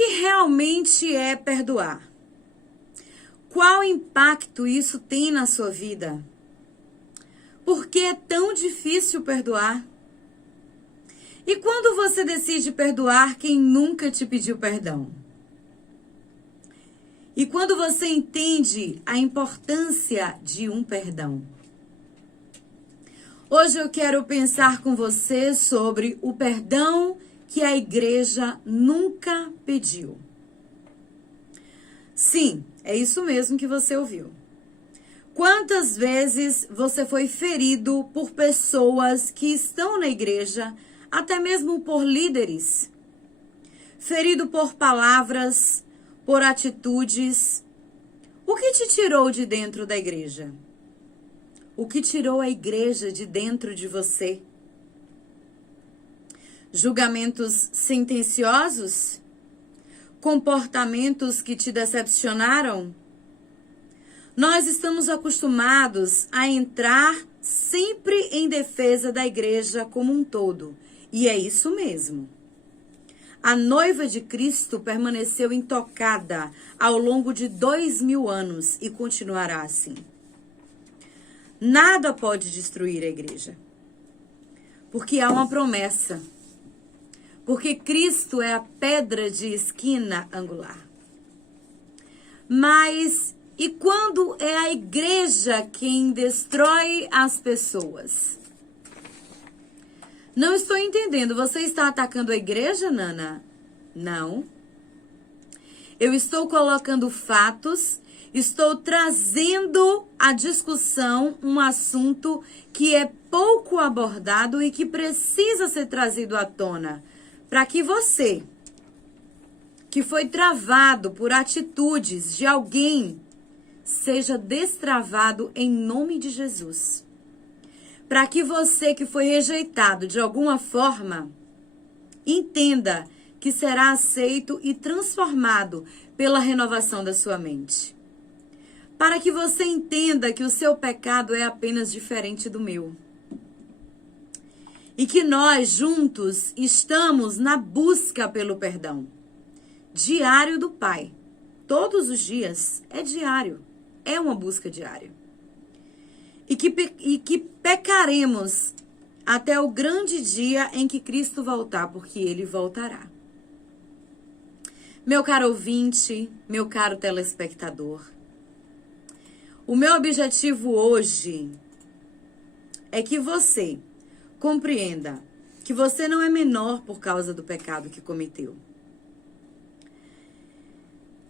que realmente é perdoar? Qual impacto isso tem na sua vida? Por que é tão difícil perdoar? E quando você decide perdoar quem nunca te pediu perdão? E quando você entende a importância de um perdão? Hoje eu quero pensar com você sobre o perdão que a igreja nunca pediu. Sim, é isso mesmo que você ouviu. Quantas vezes você foi ferido por pessoas que estão na igreja, até mesmo por líderes? Ferido por palavras, por atitudes. O que te tirou de dentro da igreja? O que tirou a igreja de dentro de você? Julgamentos sentenciosos? Comportamentos que te decepcionaram? Nós estamos acostumados a entrar sempre em defesa da igreja como um todo. E é isso mesmo. A noiva de Cristo permaneceu intocada ao longo de 2000 anos e continuará assim. Nada pode destruir a igreja. Porque há uma promessa. Porque Cristo é a pedra de esquina angular. Mas e quando é a igreja quem destrói as pessoas? Não estou entendendo. Você está atacando a igreja, Nana? Não. Eu estou colocando fatos, estou trazendo à discussão um assunto que é pouco abordado e que precisa ser trazido à tona, para que você, que foi travado por atitudes de alguém, seja destravado em nome de Jesus. Para que você que foi rejeitado de alguma forma, entenda que será aceito e transformado pela renovação da sua mente. Para que você entenda que o seu pecado é apenas diferente do meu. E que nós juntos estamos na busca pelo perdão. Diário do Pai. Todos os dias é diário. É uma busca diária. E que pecaremos até o grande dia em que Cristo voltar, porque Ele voltará. Meu caro ouvinte, meu caro telespectador, o meu objetivo hoje é que você compreenda que você não é menor por causa do pecado que cometeu.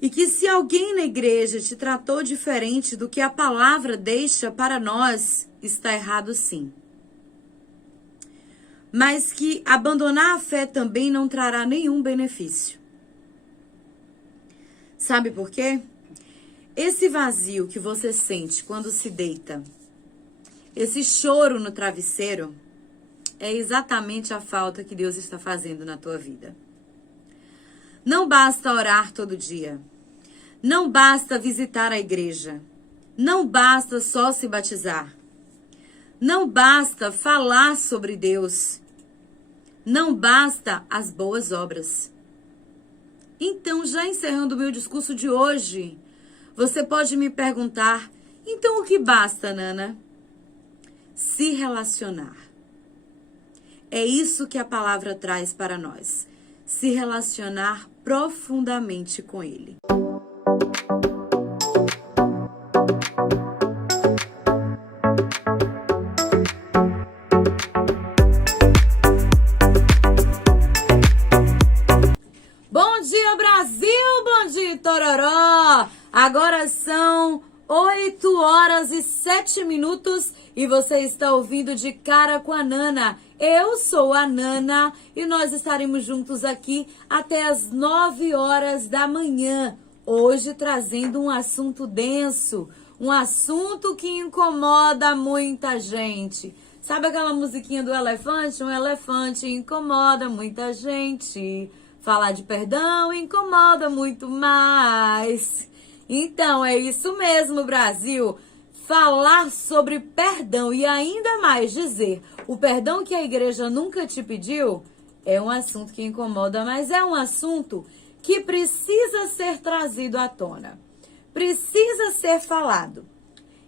E que se alguém na igreja te tratou diferente do que a palavra deixa para nós, está errado sim. Mas que abandonar a fé também não trará nenhum benefício. Sabe por quê? Esse vazio que você sente quando se deita, esse choro no travesseiro, é exatamente a falta que Deus está fazendo na tua vida. Não basta orar todo dia. Não basta visitar a igreja. Não basta só se batizar. Não basta falar sobre Deus. Não basta as boas obras. Então, já encerrando o meu discurso de hoje, você pode me perguntar, então o que basta, Nana? Se relacionar. É isso que a palavra traz para nós. Se relacionar profundamente com Ele. Bom dia, Brasil! Bom dia, Tororó! Agora são 8h07 e você está ouvindo De Cara com a Nana. Eu sou a Nana e nós estaremos juntos aqui até as 9h da manhã. Hoje trazendo um assunto denso, um assunto que incomoda muita gente. Sabe aquela musiquinha do elefante? Um elefante incomoda muita gente. Falar de perdão incomoda muito mais. Então, é isso mesmo, Brasil. Falar sobre perdão e ainda mais dizer o perdão que a igreja nunca te pediu é um assunto que incomoda, mas é um assunto que precisa ser trazido à tona, precisa ser falado.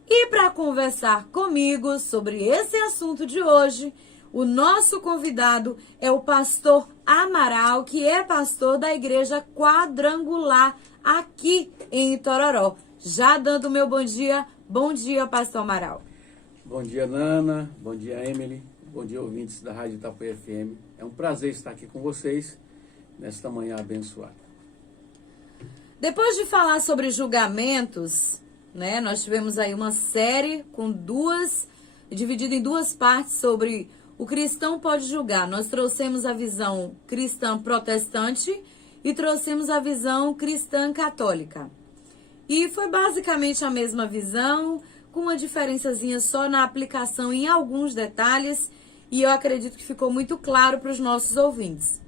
E para conversar comigo sobre esse assunto de hoje, o nosso convidado é o pastor Amaral, que é pastor da Igreja Quadrangular aqui em Itororó. Já dando meu bom dia, pastor Amaral. Bom dia, Nana, bom dia, Emily, bom dia, ouvintes da Rádio Itapuã FM. É um prazer estar aqui com vocês nesta manhã abençoada. Depois de falar sobre julgamentos, né, nós tivemos aí uma série dividida em duas partes sobre o cristão pode julgar. Nós trouxemos a visão cristã protestante e trouxemos a visão cristã católica. E foi basicamente a mesma visão, com uma diferençazinha só na aplicação em alguns detalhes, e eu acredito que ficou muito claro para os nossos ouvintes.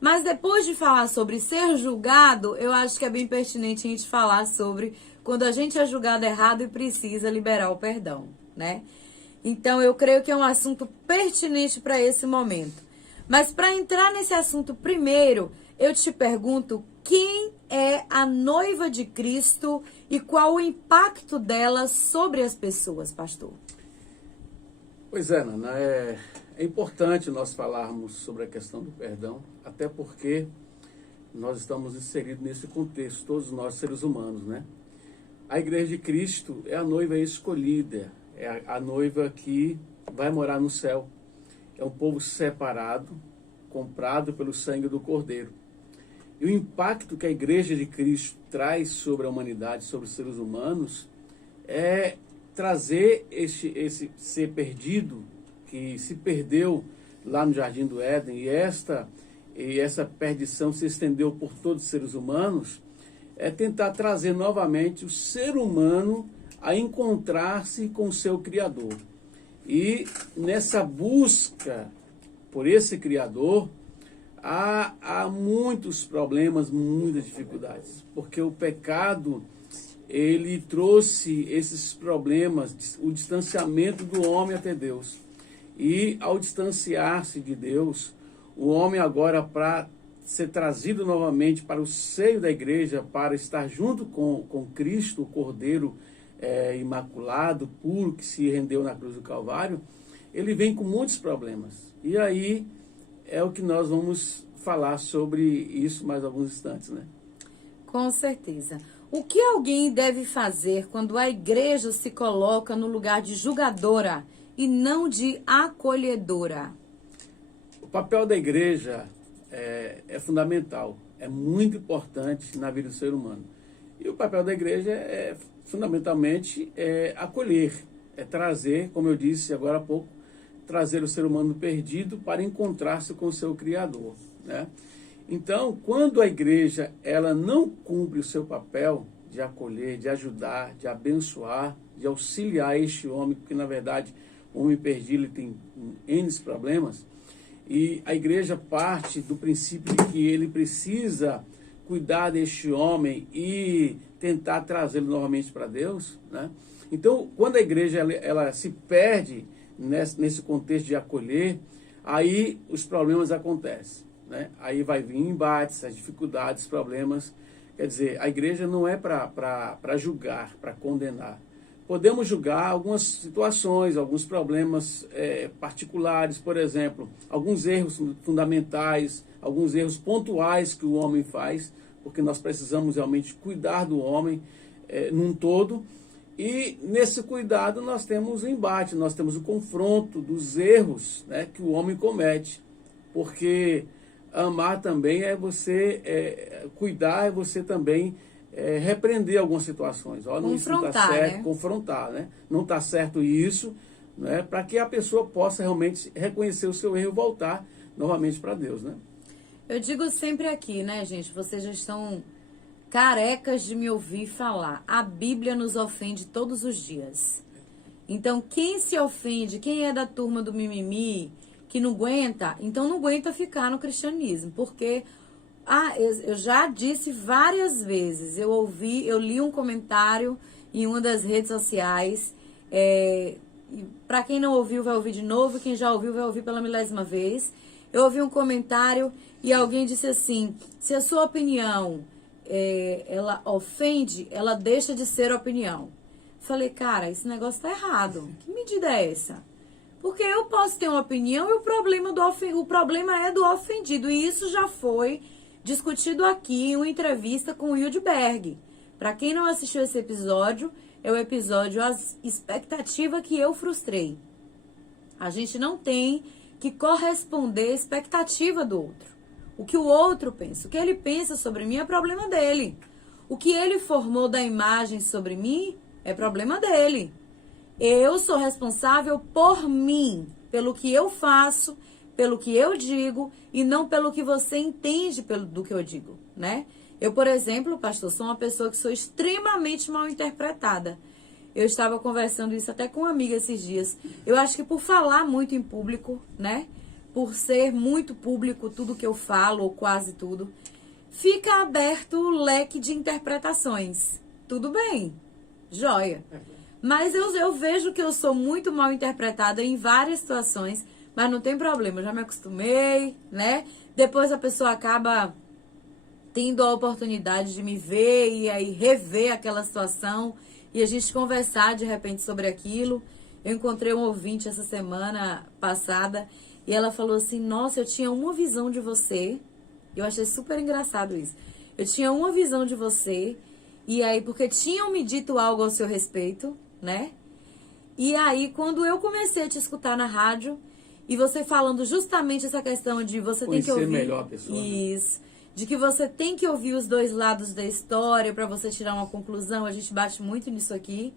Mas depois de falar sobre ser julgado, eu acho que é bem pertinente a gente falar sobre quando a gente é julgado errado e precisa liberar o perdão, né? Então, eu creio que é um assunto pertinente para esse momento. Mas para entrar nesse assunto primeiro, eu te pergunto, quem é a noiva de Cristo e qual o impacto dela sobre as pessoas, pastor? Pois é, Nana, é importante nós falarmos sobre a questão do perdão, até porque nós estamos inseridos nesse contexto, todos nós seres humanos, né? A Igreja de Cristo é a noiva escolhida, é a noiva que vai morar no céu. É um povo separado, comprado pelo sangue do Cordeiro. E o impacto que a Igreja de Cristo traz sobre a humanidade, sobre os seres humanos, é trazer esse ser perdido, que se perdeu lá no Jardim do Éden, e essa perdição se estendeu por todos os seres humanos, é tentar trazer novamente o ser humano a encontrar-se com o seu Criador. E nessa busca por esse Criador, há muitos problemas, muitas dificuldades, porque o pecado, ele trouxe esses problemas, o distanciamento do homem até Deus. E ao distanciar-se de Deus, o homem agora, para ser trazido novamente para o seio da igreja, para estar junto com Cristo, o Cordeiro imaculado, puro, que se rendeu na cruz do Calvário, ele vem com muitos problemas. E aí é o que nós vamos falar sobre isso mais alguns instantes, né? Com certeza. O que alguém deve fazer quando a igreja se coloca no lugar de julgadora e não de acolhedora? O papel da igreja é fundamental, é muito importante na vida do ser humano. E o papel da igreja fundamentalmente, acolher, trazer, como eu disse agora há pouco, trazer o ser humano perdido para encontrar-se com o seu Criador, né? Então, quando a igreja ela não cumpre o seu papel de acolher, de ajudar, de abençoar, de auxiliar este homem, porque na verdade o homem perdido ele tem N problemas, e a igreja parte do princípio de que ele precisa cuidar deste homem e tentar trazê-lo novamente para Deus, né? Então, quando a igreja ela se perde nesse contexto de acolher, aí os problemas acontecem, né? Aí vai vir embates, as dificuldades, problemas. Quer dizer, a igreja não é para julgar, para condenar. Podemos julgar algumas situações, alguns problemas particulares, por exemplo, alguns erros fundamentais, alguns erros pontuais que o homem faz, porque nós precisamos realmente cuidar do homem num todo. E nesse cuidado nós temos o embate, nós temos o confronto dos erros, né, que o homem comete. Porque amar também é você cuidar, é você também repreender algumas situações. Ó, isso não está certo, né? Confrontar, né? Não está certo isso, né? Para que a pessoa possa realmente reconhecer o seu erro e voltar novamente para Deus, né? Eu digo sempre aqui, né, gente? Vocês já estão carecas de me ouvir falar. A Bíblia nos ofende todos os dias. Então, quem se ofende, quem é da turma do mimimi, que não aguenta, então não aguenta ficar no cristianismo. Porque eu já disse várias vezes, eu li um comentário em uma das redes sociais. Para quem não ouviu, vai ouvir de novo. Quem já ouviu, vai ouvir pela milésima vez. Eu ouvi um comentário e alguém disse assim, se a sua opinião ela ofende, ela deixa de ser opinião. Falei, cara, esse negócio tá errado. Que medida é essa? Porque eu posso ter uma opinião e o problema é do ofendido. E isso já foi discutido aqui em uma entrevista com o Hildberg. Para quem não assistiu esse episódio, é o episódio A Expectativa que eu frustrei. A gente não tem que corresponder à expectativa do outro. O que o outro pensa, o que ele pensa sobre mim é problema dele. O que ele formou da imagem sobre mim é problema dele. Eu sou responsável por mim, pelo que eu faço, pelo que eu digo e não pelo que você entende do que eu digo, né? Eu, por exemplo, pastor, sou uma pessoa que sou extremamente mal interpretada. Eu estava conversando isso até com uma amiga esses dias. Eu acho que por falar muito em público, né? Por ser muito público tudo que eu falo, ou quase tudo, fica aberto o leque de interpretações. Tudo bem, joia. Mas eu vejo que eu sou muito mal interpretada em várias situações, mas não tem problema, eu já me acostumei, né? Depois a pessoa acaba tendo a oportunidade de me ver e aí rever aquela situação e a gente conversar de repente sobre aquilo. Eu encontrei um ouvinte essa semana passada e ela falou assim, nossa, eu tinha uma visão de você. Eu achei super engraçado isso. Eu tinha uma visão de você e aí porque tinham me dito algo ao seu respeito, né? E aí, quando eu comecei a te escutar na rádio, e você falando justamente essa questão de você tem que ouvir... melhor a pessoa. Isso. Né? De que você tem que ouvir os dois lados da história para você tirar uma conclusão. A gente bate muito nisso aqui.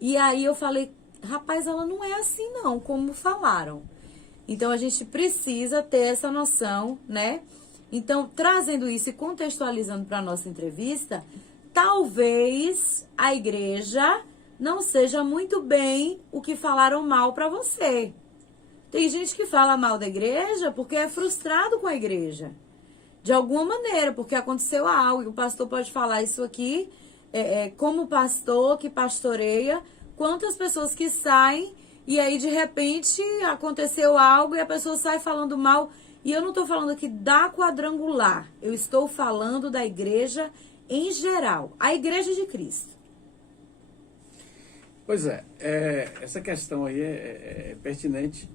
E aí eu falei, rapaz, ela não é assim não, como falaram. Então, a gente precisa ter essa noção, né? Então, trazendo isso e contextualizando para a nossa entrevista, talvez a igreja não seja muito bem o que falaram mal para você. Tem gente que fala mal da igreja porque é frustrado com a igreja. De alguma maneira, porque aconteceu algo. E o pastor pode falar isso aqui, como pastor que pastoreia, quantas pessoas que saem e aí de repente aconteceu algo e a pessoa sai falando mal. E eu não estou falando aqui da Quadrangular, eu estou falando da igreja em geral, a igreja de Cristo. Pois é, essa questão aí é pertinente.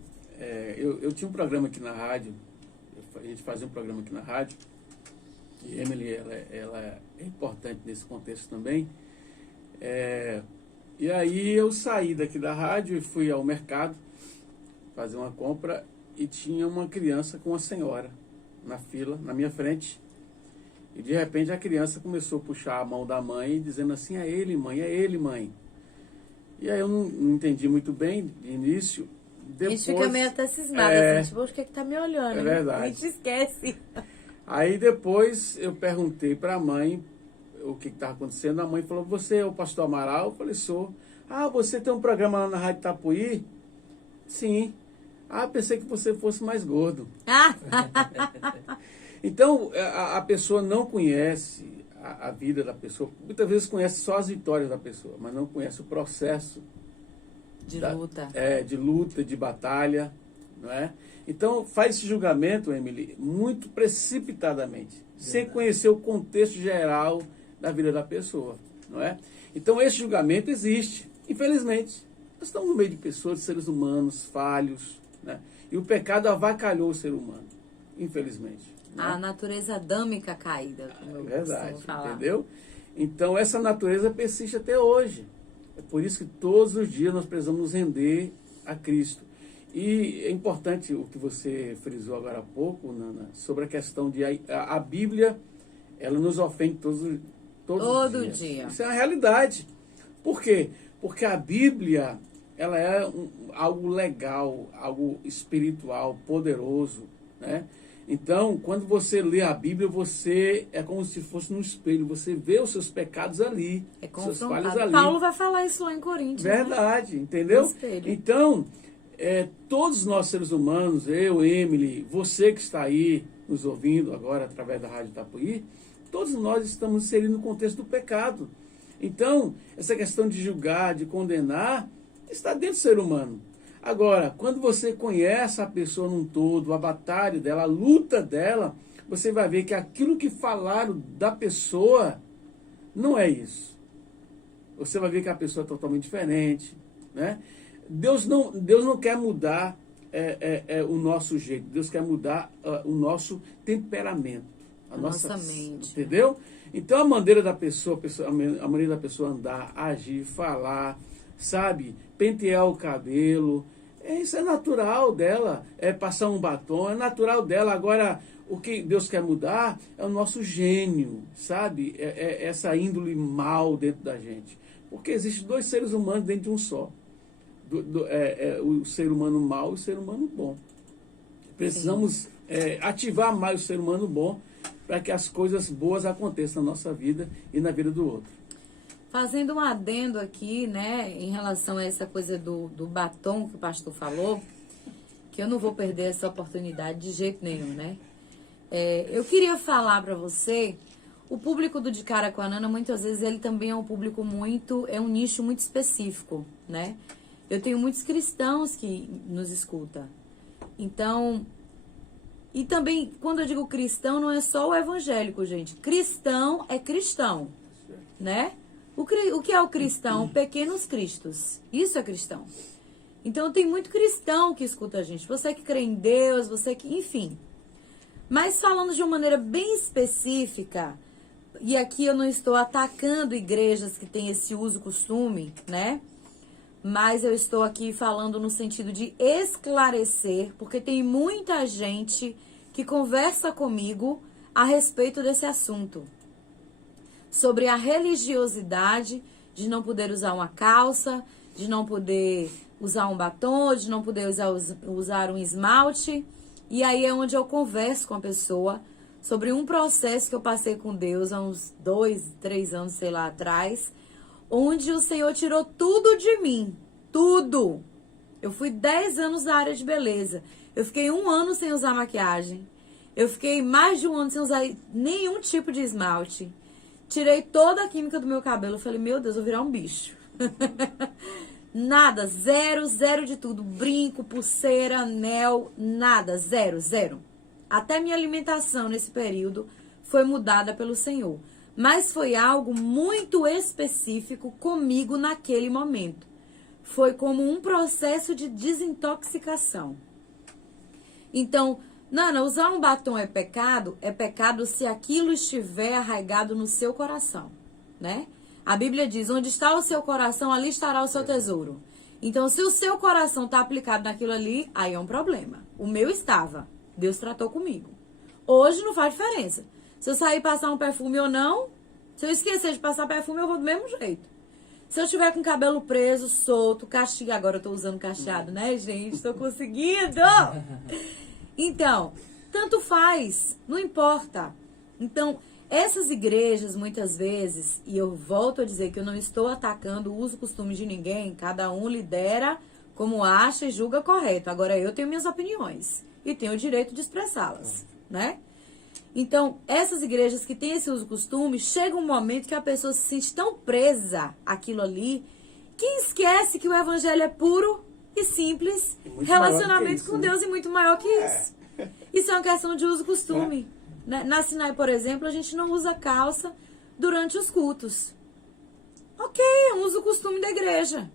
Eu tinha um programa aqui na rádio, a gente fazia um programa aqui na rádio, e Emily, ela é importante nesse contexto também. E aí eu saí daqui da rádio e fui ao mercado fazer uma compra e tinha uma criança com uma senhora na fila, na minha frente. E de repente a criança começou a puxar a mão da mãe, dizendo assim, é ele, mãe. E aí eu não entendi muito bem de início. Depois, a gente fica meio até cismada, assim, tipo, o que tá me olhando? É verdade. A gente esquece. Aí depois eu perguntei para a mãe o que estava acontecendo. A mãe falou, você é o pastor Amaral? Eu falei, sou. Ah, você tem um programa lá na Rádio Itapuí? Sim. Ah, pensei que você fosse mais gordo. Então, a pessoa não conhece a vida da pessoa. Muitas vezes conhece só as vitórias da pessoa, mas não conhece o processo de luta. De luta, de batalha, não é? Então, faz esse julgamento, Emily, muito precipitadamente, sem conhecer o contexto geral da vida da pessoa, não é? Então, esse julgamento existe, infelizmente. Nós estamos no meio de pessoas, de seres humanos, falhos, né? E o pecado avacalhou o ser humano, infelizmente. Né? A natureza adâmica caída, como eu verdade, costumo falar. Entendeu? Então, essa natureza persiste até hoje. É por isso que todos os dias nós precisamos nos render a Cristo. E é importante o que você frisou agora há pouco, Nana, sobre a questão de a Bíblia, ela nos ofende todos os dias. Isso é uma realidade. Por quê? Porque a Bíblia, ela é algo legal, algo espiritual, poderoso, né? Então, quando você lê a Bíblia, você é como se fosse no espelho, você vê os seus pecados ali, suas falhas ali. Paulo vai falar isso lá em Coríntios. Verdade, né? Entendeu? Então, todos nós seres humanos, eu, Emily, você que está aí nos ouvindo agora através da Rádio Itapuí, todos nós estamos inseridos no contexto do pecado. Então, essa questão de julgar, de condenar, está dentro do ser humano. Agora, quando você conhece a pessoa num todo, a batalha dela, a luta dela, você vai ver que aquilo que falaram da pessoa não é isso. Você vai ver que a pessoa é totalmente diferente, né? Deus não quer mudar o nosso jeito. Deus quer mudar o nosso temperamento. A nossa mente. Entendeu? Então a maneira da pessoa, a maneira da pessoa andar, agir, falar, sabe? Pentear o cabelo. Isso é natural dela. É passar um batom, é natural dela. Agora, o que Deus quer mudar é o nosso gênio, sabe? Essa índole mal dentro da gente. Porque existem dois seres humanos dentro de um só. O ser humano mau e o ser humano bom. Precisamos ativar mais o ser humano bom para que as coisas boas aconteçam na nossa vida e na vida do outro. Fazendo um adendo aqui, né, em relação a essa coisa do batom que o pastor falou, que eu não vou perder essa oportunidade de jeito nenhum, né? Eu queria falar para você, o público do De Cara com a Nana, muitas vezes, ele também é um público um nicho muito específico, né? Eu tenho muitos cristãos que nos escutam. Então, e também, quando eu digo cristão, não é só o evangélico, gente. Cristão é cristão, né? O que é o cristão? Pequenos cristos. Isso é cristão. Então, tem muito cristão que escuta a gente. Você que crê em Deus, você que... Enfim. Mas falando de uma maneira bem específica, e aqui eu não estou atacando igrejas que têm esse uso, costume, né? Mas eu estou aqui falando no sentido de esclarecer, porque tem muita gente que conversa comigo a respeito desse assunto. Sobre a religiosidade de não poder usar uma calça, de não poder usar um batom, de não poder usar um esmalte. E aí é onde eu converso com a pessoa sobre um processo que eu passei com Deus há uns 2, 3 anos, sei lá, atrás, onde o Senhor tirou tudo de mim. Tudo. Eu fui 10 anos na área de beleza. Eu fiquei 1 ano sem usar maquiagem. Eu fiquei mais de 1 ano sem usar nenhum tipo de esmalte. Tirei toda a química do meu cabelo. Eu falei, meu Deus, eu vou virar um bicho. Nada, zero de tudo. Brinco, pulseira, anel, nada, zero. Até minha alimentação nesse período foi mudada pelo Senhor. Mas foi algo muito específico comigo naquele momento. Foi como um processo de desintoxicação. Então, Nana, usar um batom é pecado se aquilo estiver arraigado no seu coração, né? A Bíblia diz, onde está o seu coração, ali estará o seu tesouro. Então, se o seu coração está aplicado naquilo ali, aí é um problema. O meu estava. Deus tratou comigo. Hoje não faz diferença. Se eu sair passar um perfume ou não, se eu esquecer de passar perfume, eu vou do mesmo jeito. Se eu tiver com o cabelo preso, solto, cacheado, agora eu tô usando cacheado, né, gente? Tô conseguindo! Então, tanto faz, não importa. Então, essas igrejas, muitas vezes, e eu volto a dizer que eu não estou atacando o uso e costume de ninguém, cada um lidera como acha e julga correto. Agora, eu tenho minhas opiniões e tenho o direito de expressá-las, né? Então, essas igrejas que têm esse uso e costume, chega um momento que a pessoa se sente tão presa àquilo ali, que esquece que o evangelho é puro e simples, relacionamento com Deus, e muito maior que isso. Isso é uma questão de uso e costume. Na Sinai, por exemplo, a gente não usa calça durante os cultos. Ok, é um uso e costume da igreja.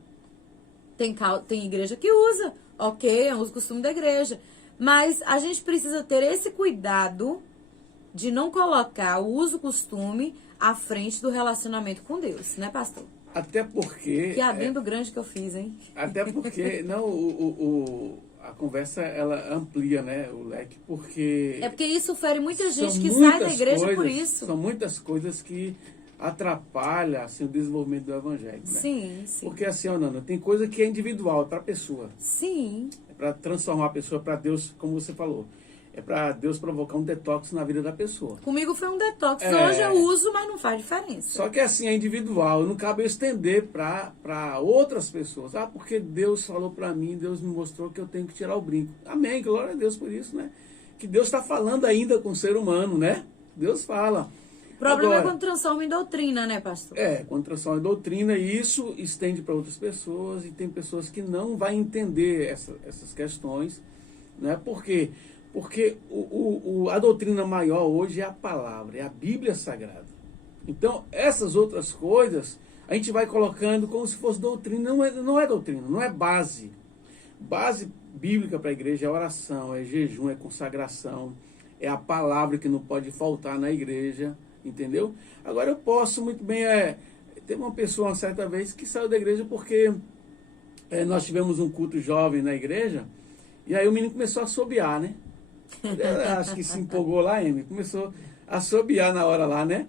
Tem igreja que usa. Ok, é um uso e costume da igreja. Mas a gente precisa ter esse cuidado de não colocar o uso e costume à frente do relacionamento com Deus, né, pastor? Até porque... Que adendo grande que eu fiz, hein? Até porque, a conversa, ela amplia, né, o leque, porque... É porque isso fere muita gente que sai da igreja por isso. São muitas coisas que atrapalham, assim, o desenvolvimento do evangelho, né? Sim. Porque, assim, Nana, tem coisa que é individual, é para a pessoa. Sim. É para transformar a pessoa, para Deus, como você falou. É para Deus provocar um detox na vida da pessoa. Comigo foi um detox. Hoje eu uso, mas não faz diferença. Só que assim, é individual. Não cabe eu estender para outras pessoas. Porque Deus falou para mim, Deus me mostrou que eu tenho que tirar o brinco. Amém, glória a Deus por isso, né? Que Deus está falando ainda com o ser humano, né? Deus fala. O problema é Agora, quando transforma em doutrina, né, pastor? quando transforma em doutrina, e isso estende para outras pessoas, e tem pessoas que não vão entender essas questões, né? Por quê? Porque a doutrina maior hoje é a palavra, é a Bíblia Sagrada. Então, essas outras coisas, a gente vai colocando como se fosse doutrina. Não é doutrina, não é base. Base bíblica para a igreja é oração, é jejum, é consagração, é a palavra que não pode faltar na igreja, entendeu? Agora, eu posso muito bem... Teve uma pessoa, uma certa vez, que saiu da igreja porque nós tivemos um culto jovem na igreja, e aí o menino começou a assobiar, né? Eu acho que se empolgou lá, Amy, começou a assobiar na hora lá, né?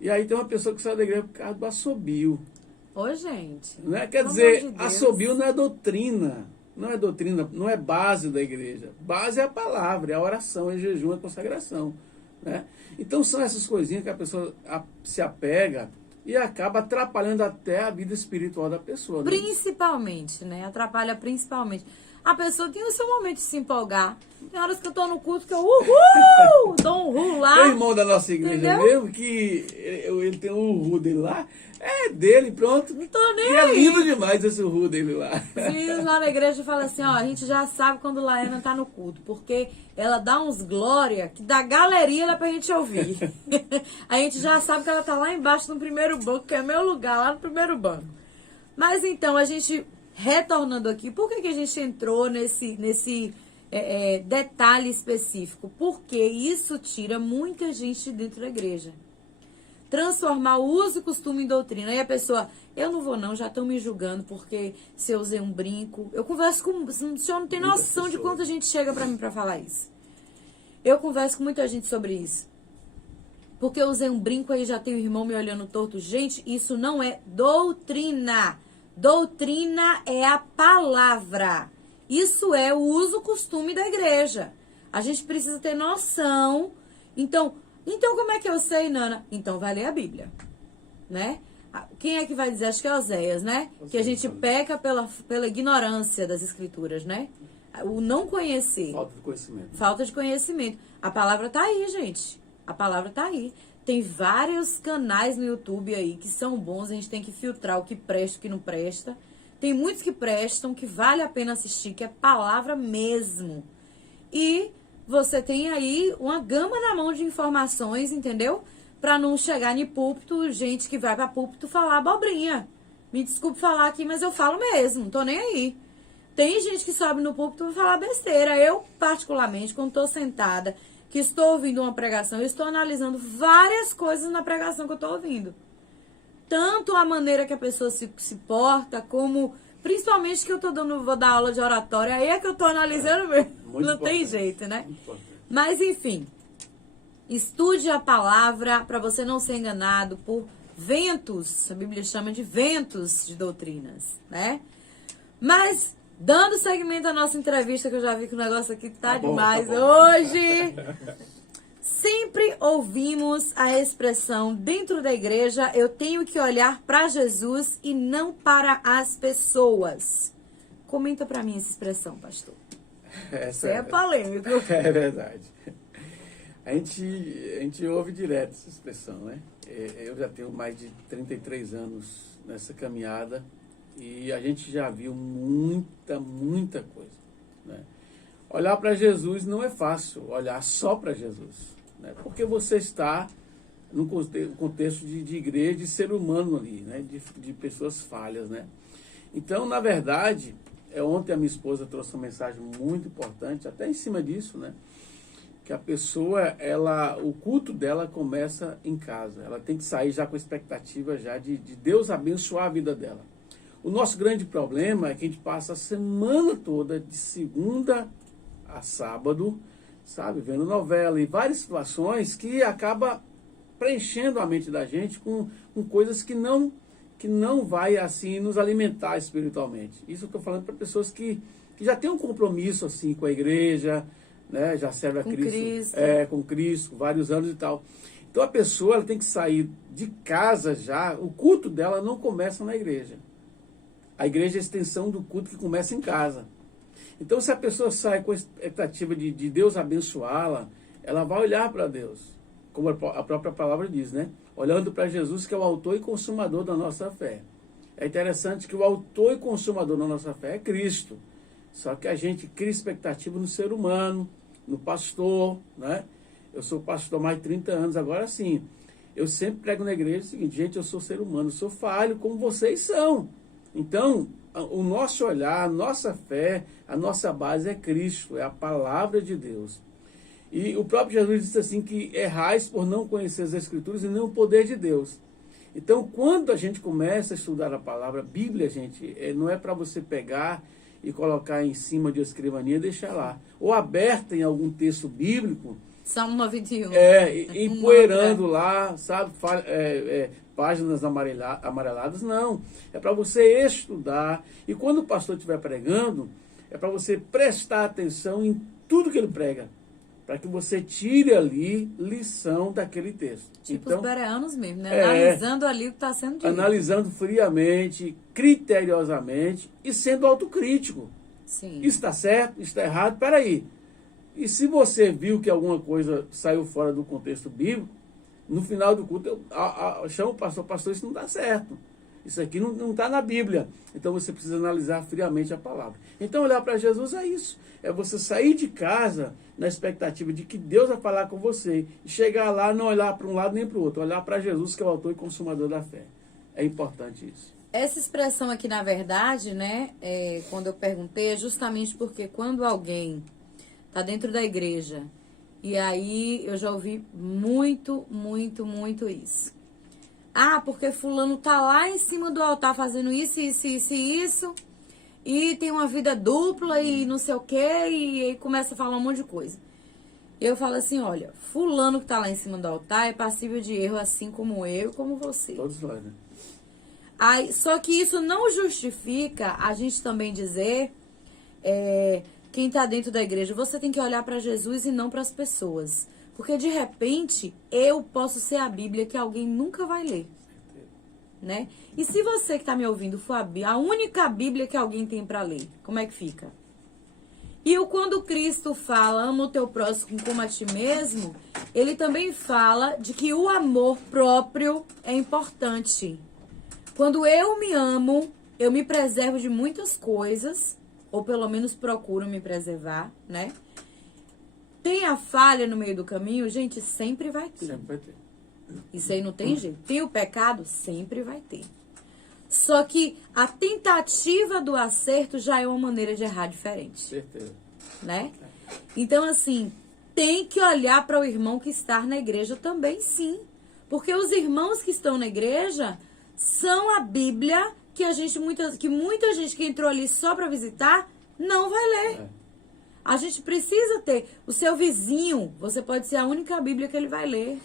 E aí tem uma pessoa que saiu da igreja por causa do assobio. Ô, gente. Né? Quer Pelo dizer, amor de Deus. assobio não é doutrina. Não é doutrina, não é base da igreja. Base é a palavra, é a oração, é o jejum, é a consagração. Né? Então são essas coisinhas que a pessoa se apega e acaba atrapalhando até a vida espiritual da pessoa. Né? Principalmente, né? Atrapalha principalmente. A pessoa tem o seu momento de se empolgar. Tem horas que eu tô no culto que eu dou um ru lá. Tem um irmão da nossa igreja Entendeu? mesmo que ele tem um urru dele lá, é dele, pronto. Não tô nem E é aí. lindo demais esse urru dele lá. Os meninos lá na igreja falam assim, ó, a gente já sabe quando Laena tá no culto, porque ela dá uns glória que da galeria dá pra gente ouvir. A gente já sabe que ela tá lá embaixo no primeiro banco, que é meu lugar, lá no primeiro banco. Mas então, a gente, retornando aqui, por que a gente entrou nesse detalhe específico? Porque isso tira muita gente dentro da igreja. Transformar o uso e costume em doutrina. Aí a pessoa, eu não vou não, já estão me julgando porque se eu usei um brinco. Eu converso com... O senhor não tem noção de quanta gente chega pra mim pra falar isso. Eu converso com muita gente sobre isso. Porque eu usei um brinco, aí já tem o irmão me olhando torto. Gente, isso não é doutrina. Doutrina é a palavra. Isso é o uso, costume da igreja. A gente precisa ter noção. Então como é que eu sei, Nana? Então vai ler a Bíblia, né? Quem é que vai dizer? Acho que é Oséias, né? Que a gente peca pela ignorância das escrituras, né? O não conhecer. Falta de conhecimento. Falta de conhecimento. A palavra tá aí, gente. A palavra tá aí. Tem vários canais no YouTube aí que são bons. A gente tem que filtrar o que presta e o que não presta. Tem muitos que prestam, que vale a pena assistir, que é palavra mesmo. E você tem aí uma gama na mão de informações, entendeu? Pra não chegar em púlpito, gente que vai pra púlpito falar abobrinha. Me desculpe falar aqui, mas eu falo mesmo, não tô nem aí. Tem gente que sobe no púlpito pra falar besteira. Eu, particularmente, quando tô sentada, que estou ouvindo uma pregação, eu estou analisando várias coisas na pregação que eu tô ouvindo. Tanto a maneira que a pessoa se porta, como... Principalmente que eu vou dar aula de oratória, aí é que eu tô analisando mesmo. Não tem jeito, né? Mas, enfim, estude a palavra para você não ser enganado por ventos, a Bíblia chama de ventos de doutrinas, né? Mas, dando seguimento à nossa entrevista, que eu já vi que o negócio aqui tá demais hoje... Sempre ouvimos a expressão dentro da igreja, eu tenho que olhar para Jesus e não para as pessoas. Comenta para mim essa expressão, pastor. Essa é polêmico. É verdade. A gente ouve direto essa expressão, né? Eu já tenho mais de 33 anos nessa caminhada e a gente já viu muita coisa, né? Olhar para Jesus não é fácil, olhar só para Jesus. Né? Porque você está num contexto de igreja, de ser humano ali, né? De pessoas falhas, né? Então, na verdade, ontem a minha esposa trouxe uma mensagem muito importante, até em cima disso, né? Que a pessoa, o culto dela começa em casa. Ela tem que sair já com a expectativa já de Deus abençoar a vida dela. O nosso grande problema é que a gente passa a semana toda, de segunda a sábado, sabe, vendo novela e várias situações que acaba preenchendo a mente da gente com coisas que não vai assim nos alimentar espiritualmente. Isso eu estou falando para pessoas que já têm um compromisso assim com a igreja, né, já serve a Cristo, com Cristo, vários anos e tal. Então a pessoa ela tem que sair de casa já, o culto dela não começa na igreja. A igreja é a extensão do culto que começa em casa. Então, se a pessoa sai com a expectativa de Deus abençoá-la, ela vai olhar para Deus. como a própria palavra diz, né? Olhando para Jesus, que é o autor e consumador da nossa fé. É interessante que o autor e consumador da nossa fé é Cristo. Só que a gente cria expectativa no ser humano, no pastor, né? Eu sou pastor há mais de 30 anos, agora sim. Eu sempre prego na igreja o seguinte: gente, eu sou ser humano, eu sou falho como vocês são. Então, o nosso olhar, a nossa fé, a nossa base é Cristo, é a palavra de Deus. E o próprio Jesus disse assim que errais por não conhecer as Escrituras e nem o poder de Deus. Então, quando a gente começa a estudar a palavra, a Bíblia, gente, não é para você pegar e colocar em cima de uma escrivaninha e deixar lá. Ou aberta em algum texto bíblico. Salmo 91. Empoeirando lá, sabe, páginas amareladas. Não, é para você estudar. E quando o pastor estiver pregando, é para você prestar atenção em tudo que ele prega, para que você tire ali lição daquele texto. Tipo então, os bereanos mesmo, né? Analisando ali o que está sendo dito. Analisando friamente, criteriosamente e sendo autocrítico. Sim. Isso está certo? Isso está errado? Peraí. E se você viu que alguma coisa saiu fora do contexto bíblico, no final do culto, eu chamo o pastor, isso não dá certo. Isso aqui não está na Bíblia. Então você precisa analisar friamente a palavra. Então olhar para Jesus é isso. É você sair de casa na expectativa de que Deus vai falar com você. E chegar lá, não olhar para um lado nem para o outro. Olhar para Jesus, que é o autor e consumador da fé. É importante isso. Essa expressão aqui, na verdade, né, quando eu perguntei, é justamente porque quando alguém está dentro da igreja, e aí eu já ouvi muito isso. Ah, porque fulano tá lá em cima do altar fazendo isso, e tem uma vida dupla e não sei o quê, e aí começa a falar um monte de coisa. E eu falo assim, olha, fulano que tá lá em cima do altar é passível de erro, assim como eu e como você. Todos nós, né? Aí, só que isso não justifica a gente também dizer, quem tá dentro da igreja, você tem que olhar para Jesus e não para as pessoas. Porque, de repente, eu posso ser a Bíblia que alguém nunca vai ler, né? E se você que está me ouvindo for a única Bíblia que alguém tem para ler, como é que fica? E quando Cristo fala, ama o teu próximo como a ti mesmo, ele também fala de que o amor próprio é importante. Quando eu me amo, eu me preservo de muitas coisas, ou pelo menos procuro me preservar, né? Tem a falha no meio do caminho, gente, sempre vai ter. Sempre vai ter. Isso aí não tem jeito. Tem o pecado? Sempre vai ter. Só que a tentativa do acerto já é uma maneira de errar diferente. Certeza. Né? Então, assim, tem que olhar para o irmão que está na igreja também, sim. Porque os irmãos que estão na igreja são a Bíblia que muita gente que entrou ali só para visitar não vai ler. A gente precisa ter. O seu vizinho, você pode ser a única Bíblia que ele vai ler.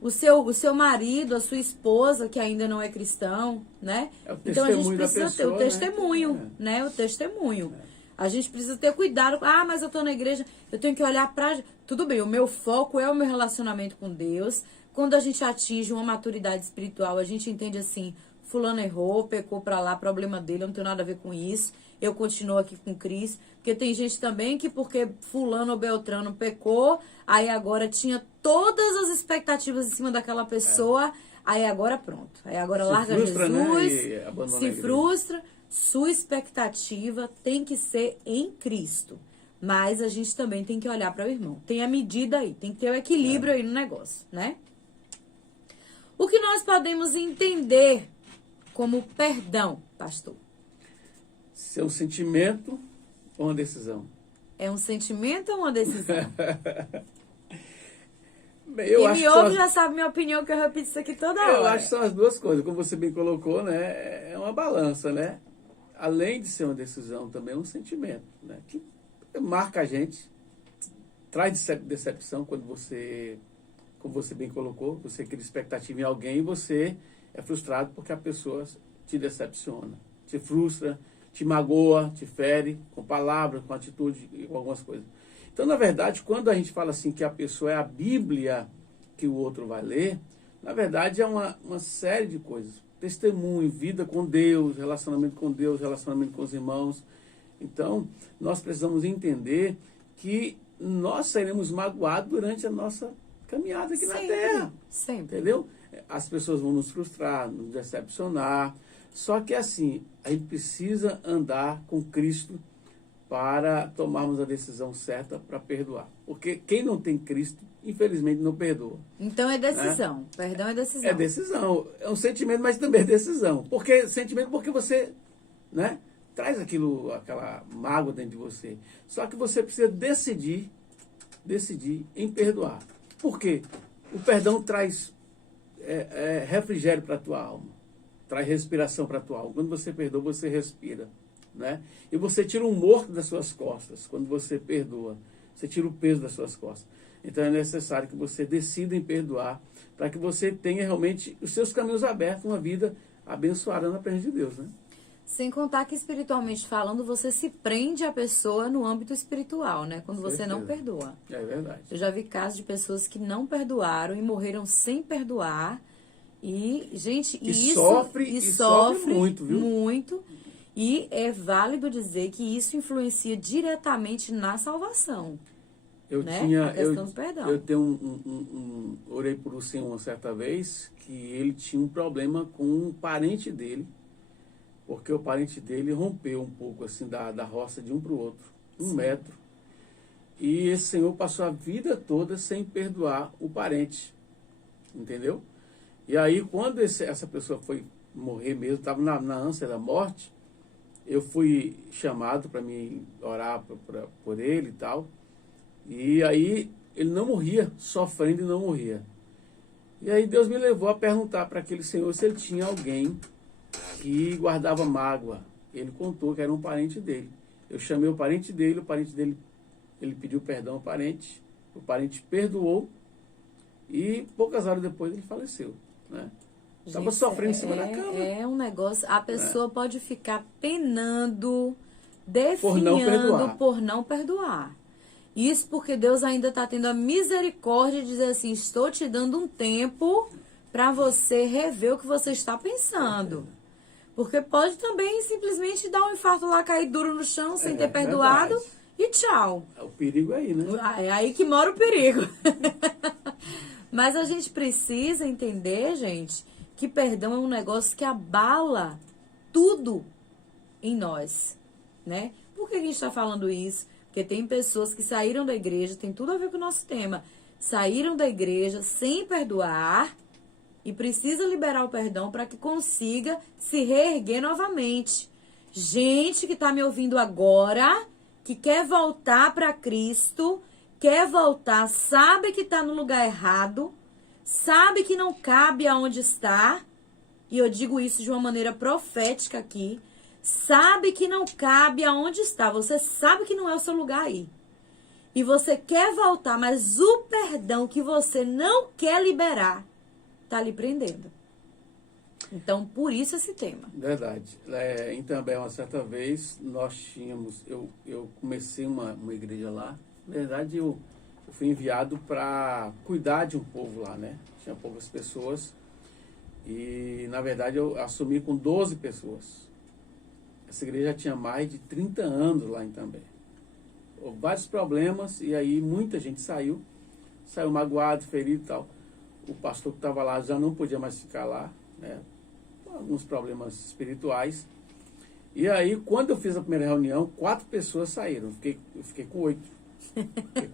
O seu marido, a sua esposa, que ainda não é cristão, né? Então a gente precisa ter o testemunho, né? O testemunho. A gente precisa ter cuidado. Ah, mas eu tô na igreja, eu tenho que olhar pra... Tudo bem, o meu foco é o meu relacionamento com Deus. Quando a gente atinge uma maturidade espiritual, a gente entende assim, fulano errou, pecou pra lá, problema dele, eu não tenho nada a ver com isso. Eu continuo aqui com Cristo. Porque tem gente também que porque fulano ou beltrano pecou, aí agora tinha todas as expectativas em cima daquela pessoa, aí agora pronto. Aí agora larga frustra, Jesus, né? se frustra. Sua expectativa tem que ser em Cristo. Mas a gente também tem que olhar para o irmão. Tem a medida aí, tem que ter o equilíbrio aí no negócio, né? O que nós podemos entender como perdão, pastor? Ser um sentimento ou uma decisão? É um sentimento ou uma decisão? Bem, Quem me ouve já sabe minha opinião, que eu repito isso aqui toda hora. Eu acho que são as duas coisas, como você bem colocou, né? É uma balança, né? Além de ser uma decisão, também é um sentimento, né? Que marca a gente, traz decepção quando você, como você bem colocou, você cria expectativa em alguém e você é frustrado porque a pessoa te decepciona, te frustra, te magoa, te fere com palavras, com atitude, com algumas coisas. Então, na verdade, quando a gente fala assim que a pessoa é a Bíblia que o outro vai ler, na verdade é uma série de coisas. Testemunho, vida com Deus, relacionamento com os irmãos. Então, nós precisamos entender que nós seremos magoados durante a nossa caminhada aqui na Sempre, Terra. sempre. Entendeu? As pessoas vão nos frustrar, nos decepcionar. Só que assim, a gente precisa andar com Cristo para tomarmos a decisão certa para perdoar. Porque quem não tem Cristo, infelizmente, não perdoa. Então é decisão. Perdão é decisão. É decisão. É um sentimento, mas também é decisão. Porque sentimento porque você, né, traz aquela mágoa dentro de você. Só que você precisa decidir em perdoar. Por quê? O perdão traz refrigério para a tua alma. Traz respiração para a tua alma. Quando você perdoa, você respira. Né? E você tira um morto das suas costas. Quando você perdoa, você tira o peso das suas costas. Então é necessário que você decida em perdoar para que você tenha realmente os seus caminhos abertos, uma vida abençoada na presença de Deus. Né? Sem contar que espiritualmente falando, você se prende à pessoa no âmbito espiritual, né? Quando você não perdoa. É verdade. Eu já vi casos de pessoas que não perdoaram e morreram sem perdoar. E, gente, isso sofre muito, viu? Muito. E é válido dizer que isso influencia diretamente na salvação. Eu né? tinha, A questão do perdão. eu tenho orei por um senhor uma certa vez que ele tinha um problema com um parente dele, porque o parente dele rompeu um pouco assim da roça de um para o outro, 1 metro. E esse senhor passou a vida toda sem perdoar o parente, entendeu? E aí quando essa pessoa foi morrer mesmo, estava na ânsia da morte, eu fui chamado para me orar por ele e tal. E aí ele não morria, sofrendo e não morria. E aí Deus me levou a perguntar para aquele senhor se ele tinha alguém que guardava mágoa. Ele contou que era um parente dele. Eu chamei o parente dele, ele pediu perdão ao parente, o parente perdoou e poucas horas depois ele faleceu, né? Estava sofrendo em cima da cama. É um negócio, a pessoa pode ficar penando, por não perdoar. Isso porque Deus ainda está tendo a misericórdia de dizer assim, estou te dando um tempo para você rever o que você está pensando. Porque pode também simplesmente dar um infarto lá, cair duro no chão, sem ter perdoado, e tchau. O perigo é aí, né? É aí que mora o perigo. Mas a gente precisa entender, gente, que perdão é um negócio que abala tudo em nós, né? Por que a gente está falando isso? Porque tem pessoas que saíram da igreja, tem tudo a ver com o nosso tema, saíram da igreja sem perdoar e precisa liberar o perdão para que consiga se reerguer novamente. Gente que está me ouvindo agora, que quer voltar para Cristo, quer voltar, sabe que está no lugar errado, sabe que não cabe aonde está, e eu digo isso de uma maneira profética aqui, sabe que não cabe aonde está, você sabe que não é o seu lugar aí. E você quer voltar, mas o perdão que você não quer liberar está lhe prendendo. Então, por isso esse tema. Verdade. Em També, uma certa vez, nós tínhamos, eu comecei uma igreja lá. Na verdade, eu fui enviado para cuidar de um povo lá, né? Tinha poucas pessoas. E, na verdade, eu assumi com 12 pessoas. Essa igreja já tinha mais de 30 anos lá em També. Houve vários problemas e aí muita gente saiu magoado, ferido e tal. O pastor que estava lá já não podia mais ficar lá, né? Alguns problemas espirituais. E aí, quando eu fiz a primeira reunião, 4 pessoas saíram. Eu fiquei com 8.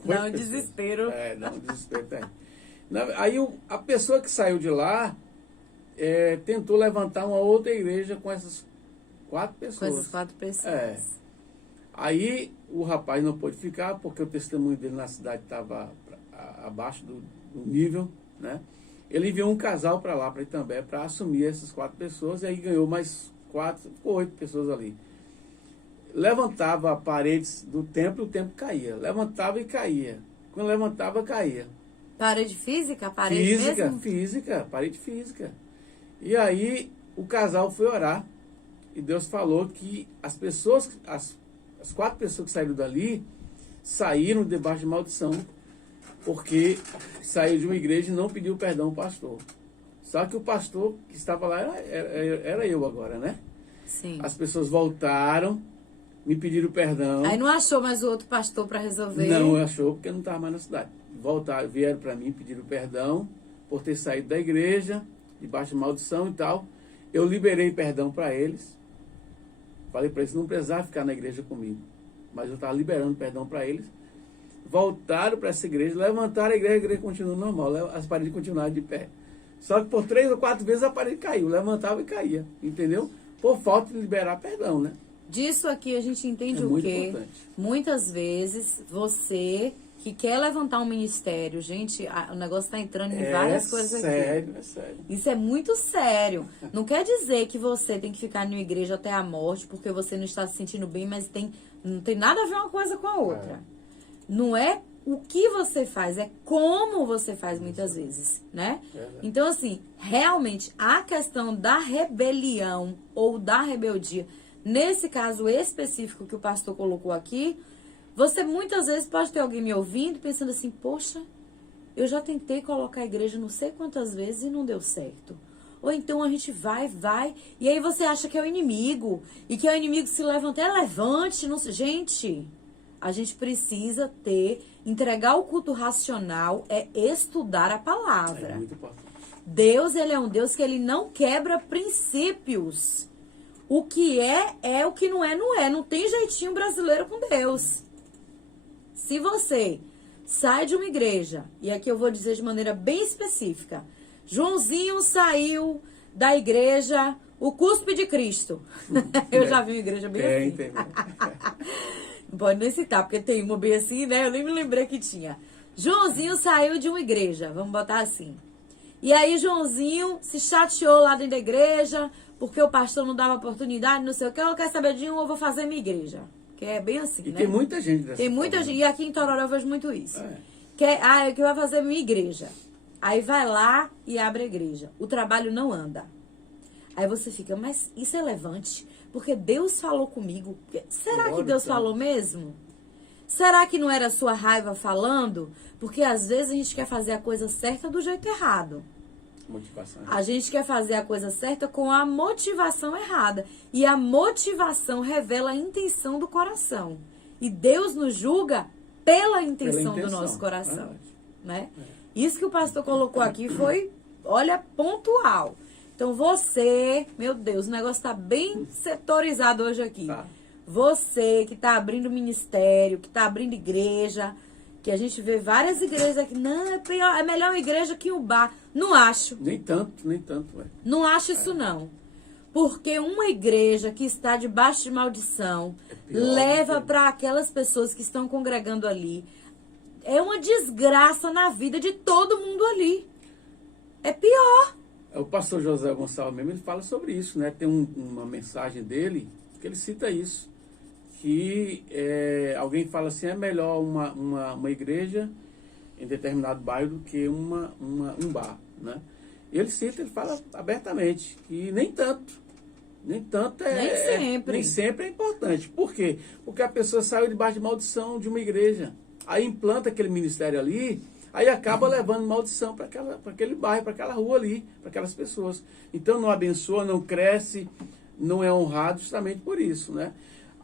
Dá um desespero. Dá um desespero. Aí a pessoa que saiu de lá tentou levantar uma outra igreja com essas 4 pessoas. Com essas 4 pessoas. Aí o rapaz não pôde ficar, porque o testemunho dele na cidade estava abaixo do nível, né? Ele enviou um casal para lá, para Itambé, para assumir essas 4 pessoas, e aí ganhou mais 4, ficou 8 pessoas ali. Levantava paredes do templo, o templo caía. Levantava e caía. Quando levantava, caía. Parede física? Parede mesmo? Física, parede física. E aí o casal foi orar, e Deus falou que as pessoas, as 4 pessoas que saíram dali, saíram debaixo de maldição, porque saiu de uma igreja e não pediu perdão ao pastor. Só que o pastor que estava lá era eu agora, né? Sim. As pessoas voltaram, me pediram perdão. Aí não achou mais o outro pastor para resolver? Não achou, porque não estava mais na cidade. vieram para mim, pediram perdão por ter saído da igreja, debaixo de maldição e tal. Eu liberei perdão para eles. Falei para eles não precisar ficar na igreja comigo. Mas eu estava liberando perdão para eles. Voltaram para essa igreja, levantaram a igreja continua normal, as paredes continuaram de pé. Só que por 3 ou 4 vezes a parede caiu, levantava e caía, entendeu? Por falta de liberar perdão, né? Disso aqui a gente entende muito o quê? Importante. Muitas vezes você que quer levantar um ministério, gente, o negócio está entrando em várias coisas aqui. É sério. Isso é muito sério. Não quer dizer que você tem que ficar numa igreja até a morte porque você não está se sentindo bem, mas não tem nada a ver uma coisa com a outra. Não é o que você faz, é como você faz muitas vezes, né? Então, assim, realmente, a questão da rebelião ou da rebeldia, nesse caso específico que o pastor colocou aqui, você muitas vezes pode ter alguém me ouvindo pensando assim, poxa, eu já tentei colocar a igreja não sei quantas vezes e não deu certo. Ou então a gente vai, e aí você acha que é o inimigo, e que é o inimigo se levanta, levante, não sei. Gente, a gente precisa entregar o culto racional, é estudar a palavra. É muito importante. Deus, ele é um Deus que ele não quebra princípios. O que é, o que não é, não é. Não tem jeitinho brasileiro com Deus. Se você sai de uma igreja, e aqui eu vou dizer de maneira bem específica, Joãozinho saiu da igreja, o cuspe de Cristo. Eu já vi uma igreja bem assim. Tem. Não pode nem citar, porque tem uma bem assim, né? Eu nem me lembrei que tinha. Joãozinho saiu de uma igreja, vamos botar assim. E aí Joãozinho se chateou lá dentro da igreja, porque o pastor não dava oportunidade, não sei o que. Eu quero saber de eu vou fazer minha igreja. Que é bem assim, e né? tem muita gente dessa Tem muita forma. gente. E aqui em Tororó eu vejo muito isso. Eu vou fazer minha igreja. Aí vai lá e abre a igreja. O trabalho não anda. Aí você fica, mas isso é levante? Porque Deus falou comigo. Será que Deus falou mesmo? Será que não era a sua raiva falando? Porque às vezes a gente quer fazer a coisa certa do jeito errado. Motivação. A gente quer fazer a coisa certa com a motivação errada. E a motivação revela a intenção do coração. E Deus nos julga pela intenção do nosso coração. Né? Isso que o pastor colocou aqui foi, olha, pontual. Então você, meu Deus, o negócio está bem setorizado hoje aqui. Tá. Você que está abrindo ministério, que está abrindo igreja, que a gente vê várias igrejas aqui. Não, é melhor uma igreja que um bar. Não acho. Nem tanto. Não acho isso não. Porque uma igreja que está debaixo de maldição leva para aquelas pessoas que estão congregando ali. É uma desgraça na vida de todo mundo ali. É pior. O pastor José Gonçalves mesmo, ele fala sobre isso, né? Tem uma mensagem dele que ele cita isso. Que alguém fala assim, é melhor uma igreja em determinado bairro do que um bar, né? Ele fala abertamente que nem sempre é importante. Por quê? Porque a pessoa saiu debaixo de maldição de uma igreja, aí implanta aquele ministério ali, aí acaba levando maldição para aquele bairro, para aquela rua ali, para aquelas pessoas. Então não abençoa, não cresce, não é honrado justamente por isso, né?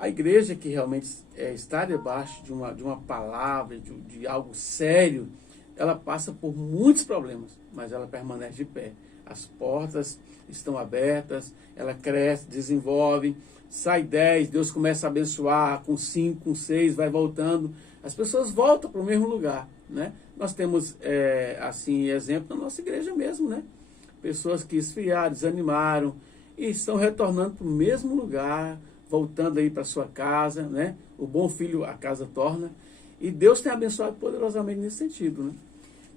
A igreja que realmente está debaixo de uma palavra, de algo sério, ela passa por muitos problemas, mas ela permanece de pé. As portas estão abertas, ela cresce, desenvolve, sai 10, Deus começa a abençoar, com 5, com 6, vai voltando. As pessoas voltam para o mesmo lugar, né? Nós temos, assim, exemplo na nossa igreja mesmo, né? Pessoas que esfriaram, desanimaram e estão retornando para o mesmo lugar, voltando aí para sua casa, né? O bom filho a casa torna. E Deus tem abençoado poderosamente nesse sentido, né?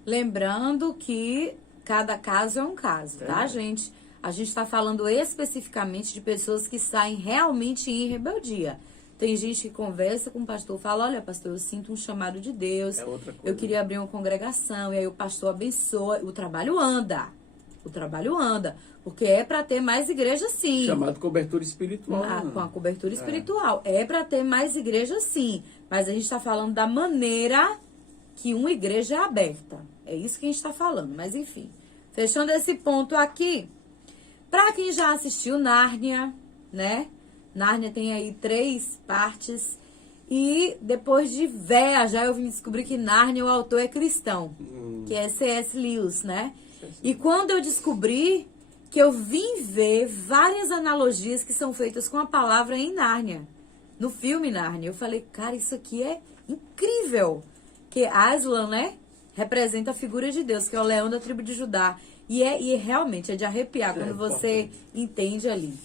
Lembrando que cada caso é um caso, tá, gente? A gente está falando especificamente de pessoas que saem realmente em rebeldia. Tem gente que conversa com o pastor, fala, olha, pastor, eu sinto um chamado de Deus, eu queria abrir uma congregação, e aí o pastor abençoa, o trabalho anda, porque é para ter mais igreja sim. Chamado cobertura espiritual. Com a cobertura espiritual, é para ter mais igreja sim, mas a gente está falando da maneira que uma igreja é aberta, é isso que a gente está falando, mas enfim. Fechando esse ponto aqui, para quem já assistiu Nárnia, né? Nárnia tem aí 3 partes E depois de véia, já eu vim descobrir que Nárnia, o autor é cristão, que é C.S. Lewis, né? E quando eu descobri que eu vim ver várias analogias que são feitas com a palavra em Nárnia, no filme Nárnia, eu falei, cara, isso aqui é incrível. Que Aslan, né, representa a figura de Deus, que é o leão da tribo de Judá. E realmente é de arrepiar quando você entende ali.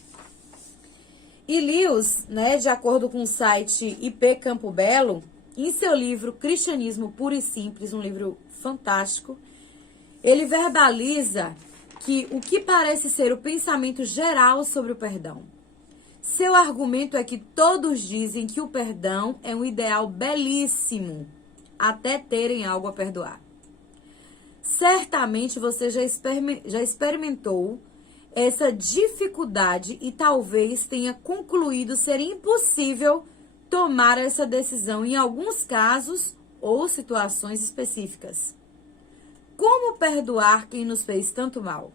E Lewis, né, de acordo com o site IP Campo Belo, em seu livro Cristianismo Puro e Simples, um livro fantástico, ele verbaliza que o que parece ser o pensamento geral sobre o perdão. Seu argumento é que todos dizem que o perdão é um ideal belíssimo, até terem algo a perdoar. Certamente você já experimentou essa dificuldade e talvez tenha concluído ser impossível tomar essa decisão em alguns casos ou situações específicas. Como perdoar quem nos fez tanto mal?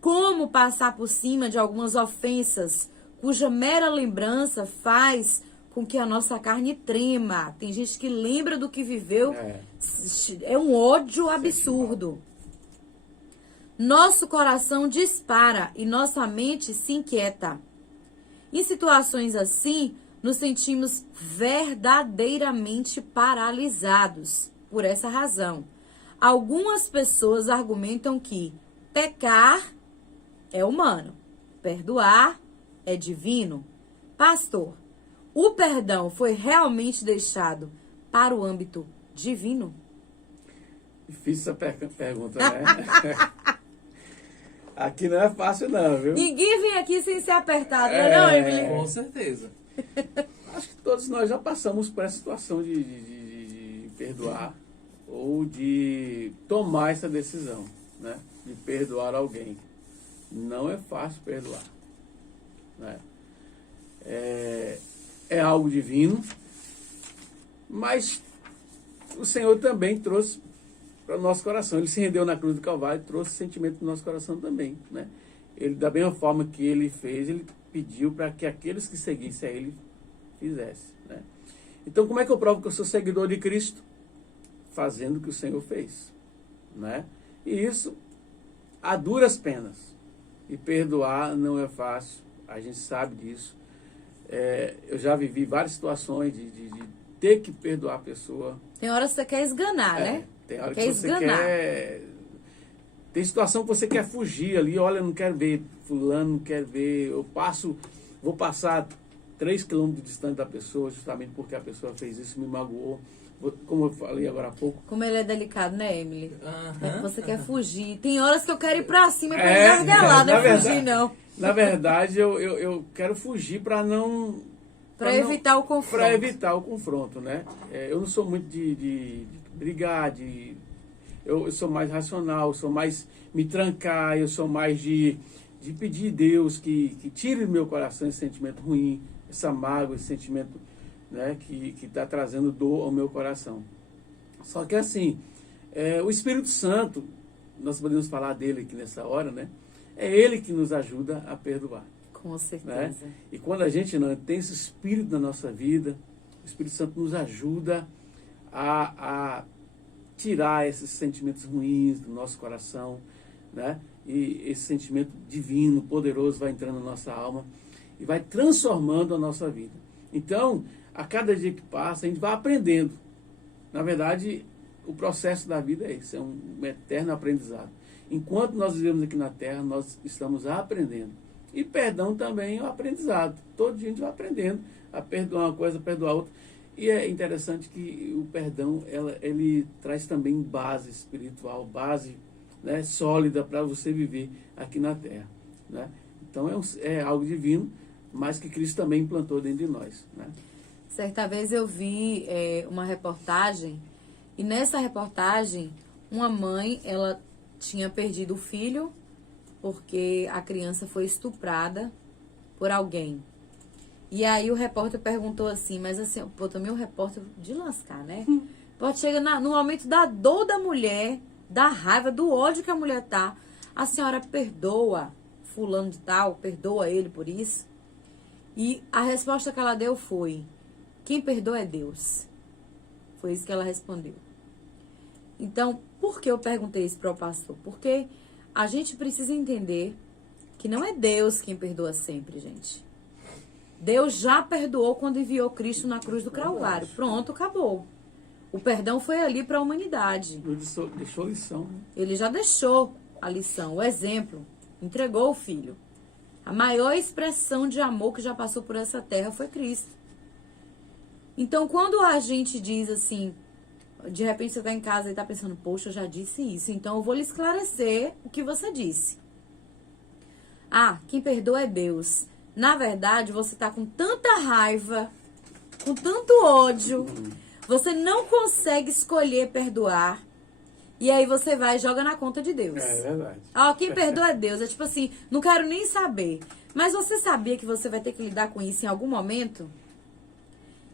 Como passar por cima de algumas ofensas cuja mera lembrança faz com que a nossa carne trema? Tem gente que lembra do que viveu, é um ódio absurdo. Nosso coração dispara e nossa mente se inquieta. Em situações assim, nos sentimos verdadeiramente paralisados. Por essa razão, algumas pessoas argumentam que pecar é humano, perdoar é divino. Pastor, o perdão foi realmente deixado para o âmbito divino? Difícil essa pergunta, né? Aqui não é fácil não, viu? Ninguém vem aqui sem ser apertado, não, Emily? Com certeza. Acho que todos nós já passamos por essa situação de perdoar ou de tomar essa decisão, né? De perdoar alguém. Não é fácil perdoar, né? É algo divino, mas o Senhor também trouxe para o nosso coração. Ele se rendeu na cruz do Calvário e trouxe sentimento do nosso coração também, né? Ele, da mesma forma que ele fez, ele pediu para que aqueles que seguissem a ele fizessem, né? Então, como é que eu provo que eu sou seguidor de Cristo? Fazendo o que o Senhor fez, né? E isso a duras penas. E perdoar não é fácil, a gente sabe disso. Eu já vivi várias situações de ter que perdoar a pessoa. Tem hora que você quer esganar, né? Tem hora que você quer... Tem situação que você quer fugir ali. Olha, não quero ver fulano, não quero ver... Vou passar 3 quilômetros distante da pessoa, justamente porque a pessoa fez isso, me magoou. Como eu falei agora há pouco. Como ele é delicado, né, Emily? Uhum. Você quer fugir. Tem horas que eu quero ir pra cima pra gargalar, não é fugir, não. Na verdade, eu quero fugir para não... Para evitar o confronto. Para evitar o confronto, né? Eu não sou muito de brigar, eu sou mais racional, eu sou mais me trancar, eu sou mais de pedir a Deus que tire do meu coração esse sentimento ruim, essa mágoa, esse sentimento, né, que está trazendo dor ao meu coração. Só que assim, o Espírito Santo, nós podemos falar dele aqui nessa hora, né? É ele que nos ajuda a perdoar. Com certeza. Né? E quando a gente não tem esse Espírito na nossa vida, o Espírito Santo nos ajuda a tirar esses sentimentos ruins do nosso coração, né? E esse sentimento divino, poderoso, vai entrando na nossa alma e vai transformando a nossa vida. Então, a cada dia que passa, a gente vai aprendendo. Na verdade, o processo da vida é esse, é um eterno aprendizado. Enquanto nós vivemos aqui na Terra, nós estamos aprendendo. E perdão também é um aprendizado. Todo dia a gente vai aprendendo a perdoar uma coisa, a perdoar outra. E é interessante que o perdão, ele traz também base espiritual, base, né, sólida para você viver aqui na Terra, né? Então é algo divino, mas que Cristo também implantou dentro de nós, né? Certa vez eu vi uma reportagem, e nessa reportagem, uma mãe, ela tinha perdido o filho, porque a criança foi estuprada por alguém. E aí o repórter perguntou assim, mas assim, pô, também o repórter de lascar, né? Pode chegar no momento da dor da mulher, da raiva, do ódio que a mulher tá. A senhora perdoa fulano de tal, perdoa ele por isso? E a resposta que ela deu foi, Quem perdoa é Deus. Foi isso que ela respondeu. Então, por que eu perguntei isso para o pastor? Porque a gente precisa entender que não é Deus quem perdoa sempre, gente. Deus já perdoou quando enviou Cristo na cruz do Calvário. Pronto, acabou. O perdão foi ali para a humanidade. Ele deixou lição. Né? Ele já deixou a lição, o exemplo. Entregou o Filho. A maior expressão de amor que já passou por essa terra foi Cristo. Então, quando a gente diz assim, de repente você está em casa e está pensando, poxa, eu já disse isso, então eu vou lhe esclarecer o que você disse. Ah, quem perdoa é Deus. Na verdade, você está com tanta raiva, com tanto ódio, você não consegue escolher perdoar, e aí você vai e joga na conta de Deus. É verdade. Ó, quem perdoa é Deus. É tipo assim, não quero nem saber. Mas você sabia que você vai ter que lidar com isso em algum momento?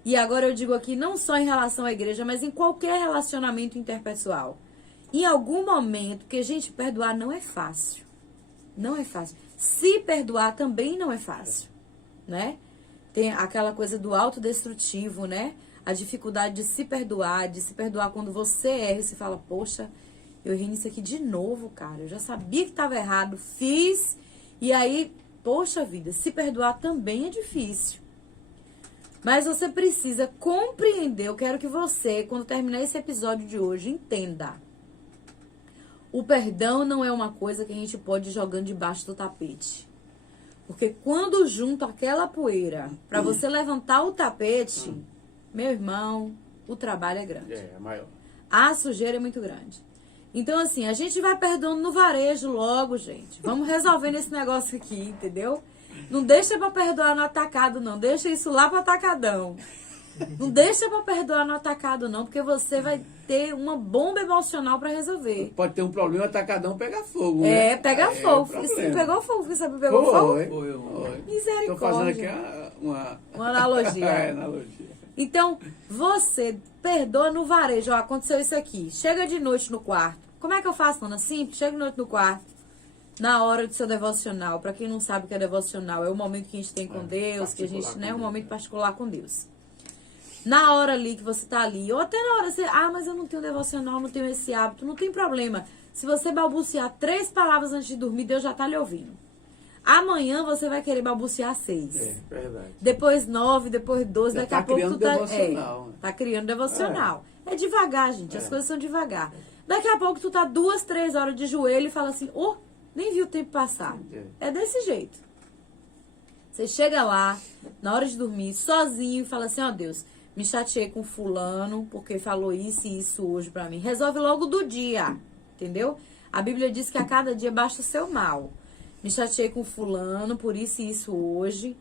E agora eu digo aqui, não só em relação à igreja, mas em qualquer relacionamento interpessoal. Em algum momento, porque, gente, perdoar não é fácil. Não é fácil. Se perdoar também não é fácil, né? Tem aquela coisa do autodestrutivo, né? A dificuldade de se perdoar quando você erra e se fala, poxa, eu errei nisso aqui de novo, cara. Eu já sabia que estava errado, fiz. E aí, poxa vida, se perdoar também é difícil. Mas você precisa compreender, eu quero que você, quando terminar esse episódio de hoje, entenda. O perdão não é uma coisa que a gente pode ir jogando debaixo do tapete. Porque quando junto aquela poeira, para você levantar o tapete, meu irmão, o trabalho é grande. É maior. A sujeira é muito grande. Então, assim, a gente vai perdoando no varejo logo, gente. Vamos resolvendo esse negócio aqui, entendeu? Não deixa pra perdoar no atacado, não. Deixa isso lá pro atacadão. Não deixa pra perdoar no atacado, não, porque você vai ter uma bomba emocional pra resolver. Pode ter um problema, atacadão pega fogo, né? Pega fogo. Isso pegou fogo, você sabe, pegou fogo? Foi. Misericórdia. Tô fazendo aqui uma analogia. analogia. Então, você perdoa no varejo. Ó, aconteceu isso aqui. Chega de noite no quarto. Como é que eu faço, Ana? Simples. Chega de noite no quarto. Na hora do seu devocional. Pra quem não sabe o que é devocional, é o momento que a gente tem com Deus, que a gente, né, é um momento particular com Deus. Na hora ali que você tá ali, ou até na hora você, mas eu não tenho devocional, não tenho esse hábito, não tem problema. Se você balbuciar 3 palavras antes de dormir, Deus já tá lhe ouvindo. Amanhã você vai querer balbuciar 6. É, verdade. Depois 9, depois 12, Já daqui tá a pouco criando tu tá... devocional. Tá criando devocional. É devagar, gente, as coisas são devagar. Daqui a pouco tu tá 2, 3 horas de joelho e fala assim, nem vi o tempo passar. É desse jeito. Você chega lá, na hora de dormir, sozinho, e fala assim, Deus, me chateei com fulano, porque falou isso e isso hoje pra mim. Resolve logo do dia, entendeu? A Bíblia diz que a cada dia basta o seu mal. Me chateei com fulano, por isso e isso hoje.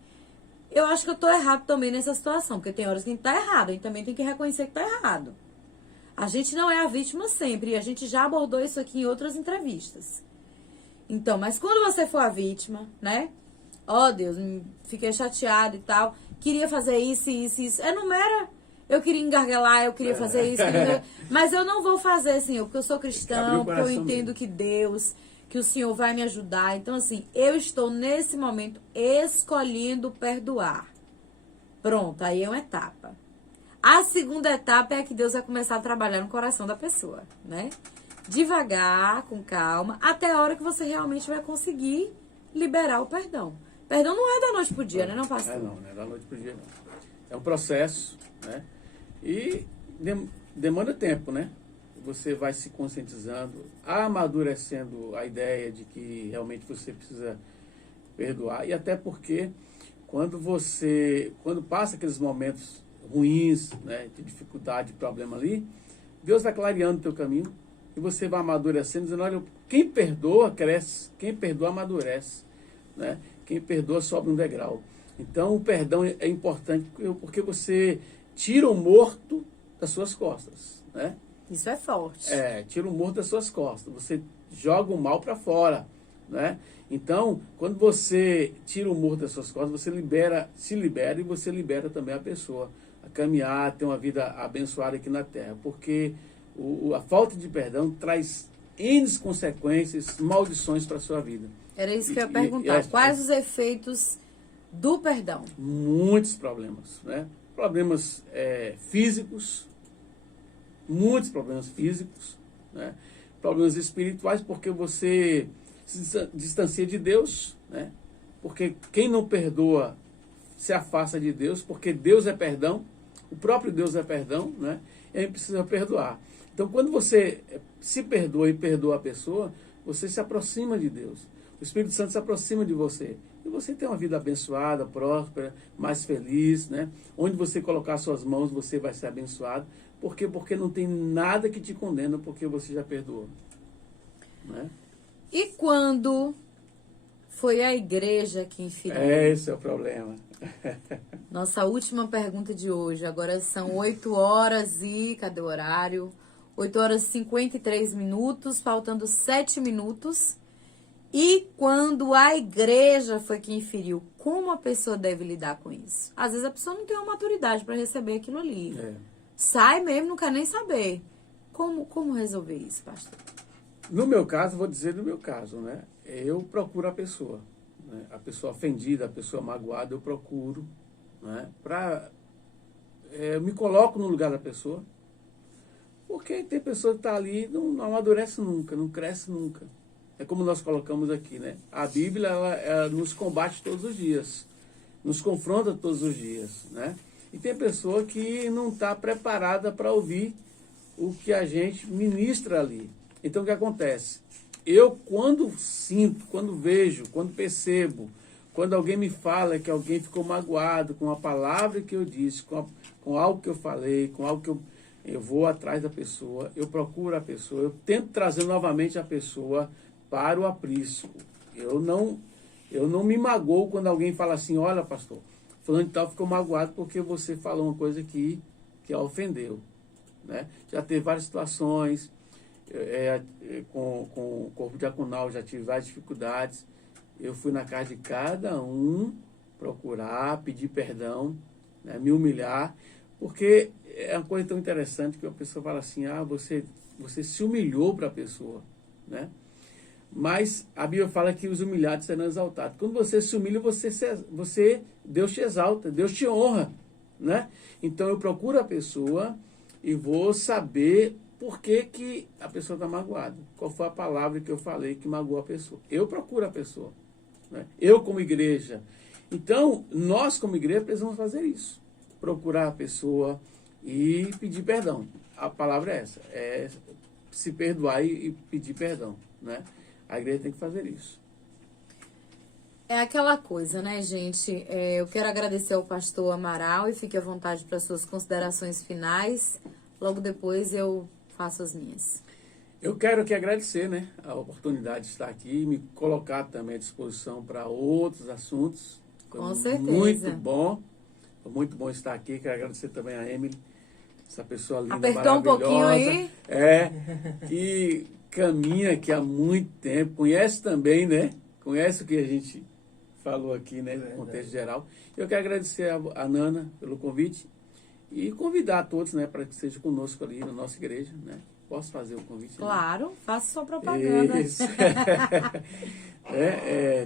Eu acho que eu tô errado também nessa situação, porque tem horas que a gente tá errado, a gente também tem que reconhecer que tá errado. A gente não é a vítima sempre, e a gente já abordou isso aqui em outras entrevistas. Então, mas quando você for a vítima, né? Deus, fiquei chateado e tal, queria fazer isso, enumera. Eu queria engarguelar, eu queria fazer isso, mas eu não vou fazer, Senhor, porque eu sou cristão, porque eu entendo que Deus, que o Senhor vai me ajudar. Então, assim, eu estou nesse momento escolhendo perdoar. Pronto, aí é uma etapa. A segunda etapa é que Deus vai começar a trabalhar no coração da pessoa, né? Devagar, com calma, até a hora que você realmente vai conseguir liberar o perdão. Perdão não é da noite pro dia, né, não, pastor? Não é da noite pro dia, não. É um processo, né? E demanda tempo, né? Você vai se conscientizando, amadurecendo a ideia de que realmente você precisa perdoar. E até porque quando passa aqueles momentos ruins, né, de dificuldade, de problema ali, Deus vai clareando o teu caminho e você vai amadurecendo, dizendo, olha, quem perdoa cresce, quem perdoa amadurece, né? Quem perdoa sobe um degrau. Então o perdão é importante porque você tira o morto das suas costas, né? Isso é forte. Tira o morto das suas costas. Você joga o mal para fora, né? Então, quando você tira o morto das suas costas, você se libera e você libera também a pessoa a caminhar, a ter uma vida abençoada aqui na Terra. Porque a falta de perdão traz N consequências, maldições para a sua vida. Era isso que eu ia perguntar. Quais os efeitos do perdão? Muitos problemas, né? problemas físicos, muitos problemas físicos, né? Problemas espirituais, porque você se distancia de Deus, né? Porque quem não perdoa se afasta de Deus, porque Deus é perdão, o próprio Deus é perdão, né? E a gente precisa perdoar. Então, quando você se perdoa e perdoa a pessoa, você se aproxima de Deus. O Espírito Santo se aproxima de você. E você tem uma vida abençoada, próspera, mais feliz, né? Onde você colocar suas mãos, você vai ser abençoado. Por quê? Porque não tem nada que te condena, porque você já perdoou, né? E quando foi a igreja que inferiu? Esse é o problema. Nossa última pergunta de hoje. Agora são 8 horas e... Cadê o horário? 8 horas e 53 minutos, faltando 7 minutos. E quando a igreja foi que inferiu, como a pessoa deve lidar com isso? Às vezes a pessoa não tem uma maturidade para receber aquilo ali. Sai mesmo, não quer nem saber. Como resolver isso, pastor? No meu caso, vou dizer no meu caso, né? Eu procuro a pessoa, né? A pessoa ofendida, a pessoa magoada, eu procuro, né? Eu me coloco no lugar da pessoa, porque tem pessoa que está ali, não amadurece nunca, não cresce nunca. É como nós colocamos aqui, né? A Bíblia, ela nos combate todos os dias, nos confronta todos os dias, né? E tem pessoa que não está preparada para ouvir o que a gente ministra ali. Então, o que acontece? Eu, quando sinto, quando vejo, quando percebo, quando alguém me fala que alguém ficou magoado com a palavra que eu disse, com algo que eu falei, com algo que eu vou atrás da pessoa, eu procuro a pessoa, eu tento trazer novamente a pessoa para o aprisco. Eu não me magoo quando alguém fala assim, olha, pastor, fulano de tal ficou magoado porque você falou uma coisa que a ofendeu, né? Já teve várias situações, com o corpo diaconal, já tive várias dificuldades. Eu fui na casa de cada um procurar, pedir perdão, né? Me humilhar, porque é uma coisa tão interessante que a pessoa fala assim, você se humilhou para a pessoa, né? Mas a Bíblia fala que os humilhados serão exaltados. Quando você se humilha, Deus te exalta, Deus te honra, né? Então eu procuro a pessoa e vou saber por que a pessoa está magoada. Qual foi a palavra que eu falei que magoou a pessoa. Eu procuro a pessoa, né? Eu como igreja. Então, nós como igreja precisamos fazer isso. Procurar a pessoa e pedir perdão. A palavra é essa, é se perdoar e pedir perdão, né? A igreja tem que fazer isso. É aquela coisa, né, gente? Eu quero agradecer ao pastor Amaral e fique à vontade para suas considerações finais. Logo depois eu faço as minhas. Eu quero aqui agradecer, né, a oportunidade de estar aqui e me colocar também à disposição para outros assuntos. Com certeza. Muito bom estar aqui. Quero agradecer também a Emily, essa pessoa linda, apertou maravilhosa. Um pouquinho aí? Que caminha aqui há muito tempo, conhece também, né? Conhece o que a gente falou aqui, né? No contexto geral. Eu quero agradecer a Nana pelo convite e convidar a todos, né? Para que estejam conosco ali na nossa igreja, né? Posso fazer o convite? Claro, né? Faça sua propaganda. Isso.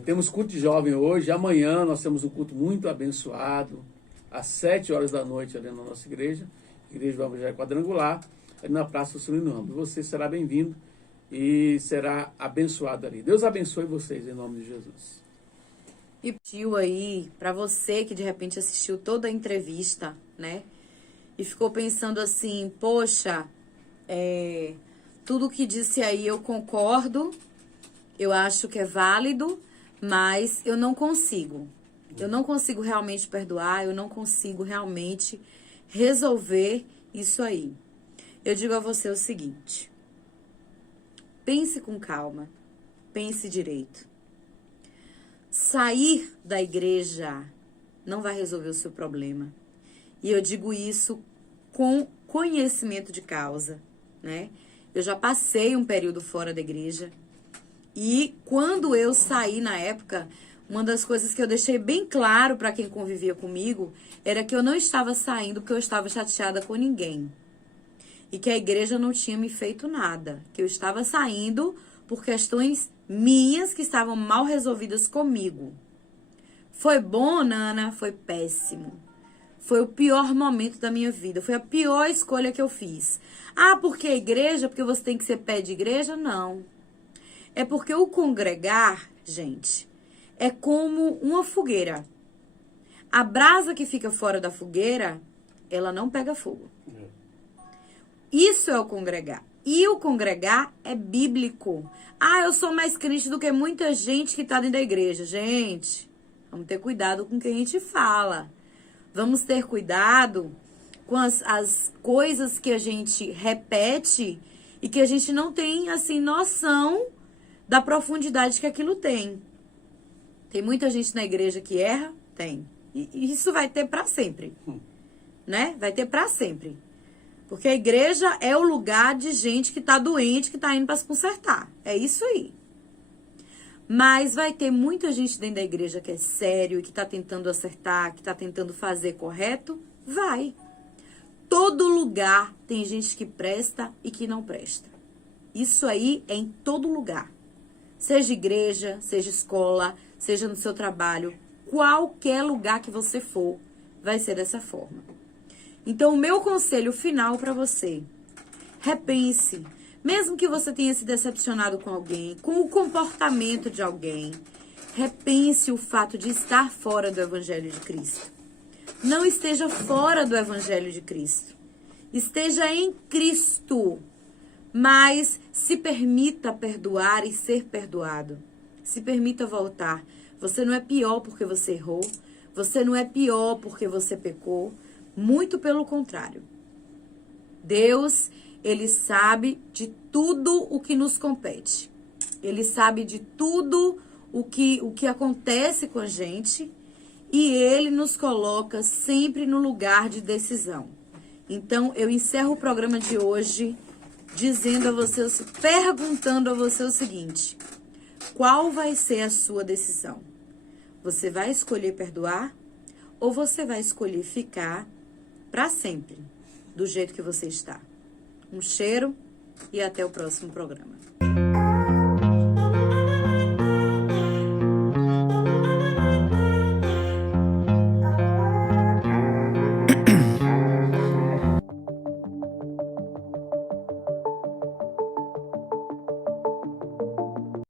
Temos culto de jovem hoje. Amanhã nós temos um culto muito abençoado, às 7 horas da noite ali na nossa igreja. Igreja do Evangelho Quadrangular, ali na Praça Juscelino Ramos. Você será bem-vindo e será abençoado ali. Deus abençoe vocês em nome de Jesus. E pediu aí, para você que de repente assistiu toda a entrevista, né? E ficou pensando assim, poxa, tudo que disse aí eu concordo, eu acho que é válido, mas eu não consigo. Eu não consigo realmente perdoar, eu não consigo realmente resolver isso aí. Eu digo a você o seguinte, pense com calma, pense direito. Sair da igreja não vai resolver o seu problema. E eu digo isso com conhecimento de causa, né? Eu já passei um período fora da igreja e quando eu saí na época, uma das coisas que eu deixei bem claro para quem convivia comigo era que eu não estava saindo porque eu estava chateada com ninguém. E que a igreja não tinha me feito nada. Que eu estava saindo por questões minhas que estavam mal resolvidas comigo. Foi bom, Nana? Foi péssimo. foi o pior momento da minha vida. Foi a pior escolha que eu fiz. Ah, porque a igreja? Porque você tem que ser pé de igreja? Não. É porque o congregar, gente, é como uma fogueira. A brasa que fica fora da fogueira, ela não pega fogo. Isso é o congregar. E o congregar é bíblico. Ah, eu sou mais crente do que muita gente que está dentro da igreja. Gente, vamos ter cuidado com o que a gente fala. Vamos ter cuidado com as coisas que a gente repete e que a gente não tem, assim, noção da profundidade que aquilo tem. Tem muita gente na igreja que erra? Tem. E isso vai ter para sempre. Né? Vai ter para sempre. Porque a igreja é o lugar de gente que tá doente, que tá indo para se consertar. É isso aí. Mas vai ter muita gente dentro da igreja que é sério e que tá tentando acertar, que tá tentando fazer correto? Vai. Todo lugar tem gente que presta e que não presta. Isso aí é em todo lugar. Seja igreja, seja escola, seja no seu trabalho, qualquer lugar que você for, vai ser dessa forma. Então, o meu conselho final para você, repense. Mesmo que você tenha se decepcionado com alguém, com o comportamento de alguém, repense o fato de estar fora do Evangelho de Cristo. Não esteja fora do Evangelho de Cristo. Esteja em Cristo, mas se permita perdoar e ser perdoado. Se permita voltar. Você não é pior porque você errou. Você não é pior porque você pecou. Muito pelo contrário. Deus, Ele sabe de tudo o que nos compete. Ele sabe de tudo o que acontece com a gente. E Ele nos coloca sempre no lugar de decisão. Então, eu encerro o programa de hoje dizendo a você, perguntando a você o seguinte: qual vai ser a sua decisão? Você vai escolher perdoar ou você vai escolher ficar para sempre do jeito que você está? Um cheiro e até o próximo programa.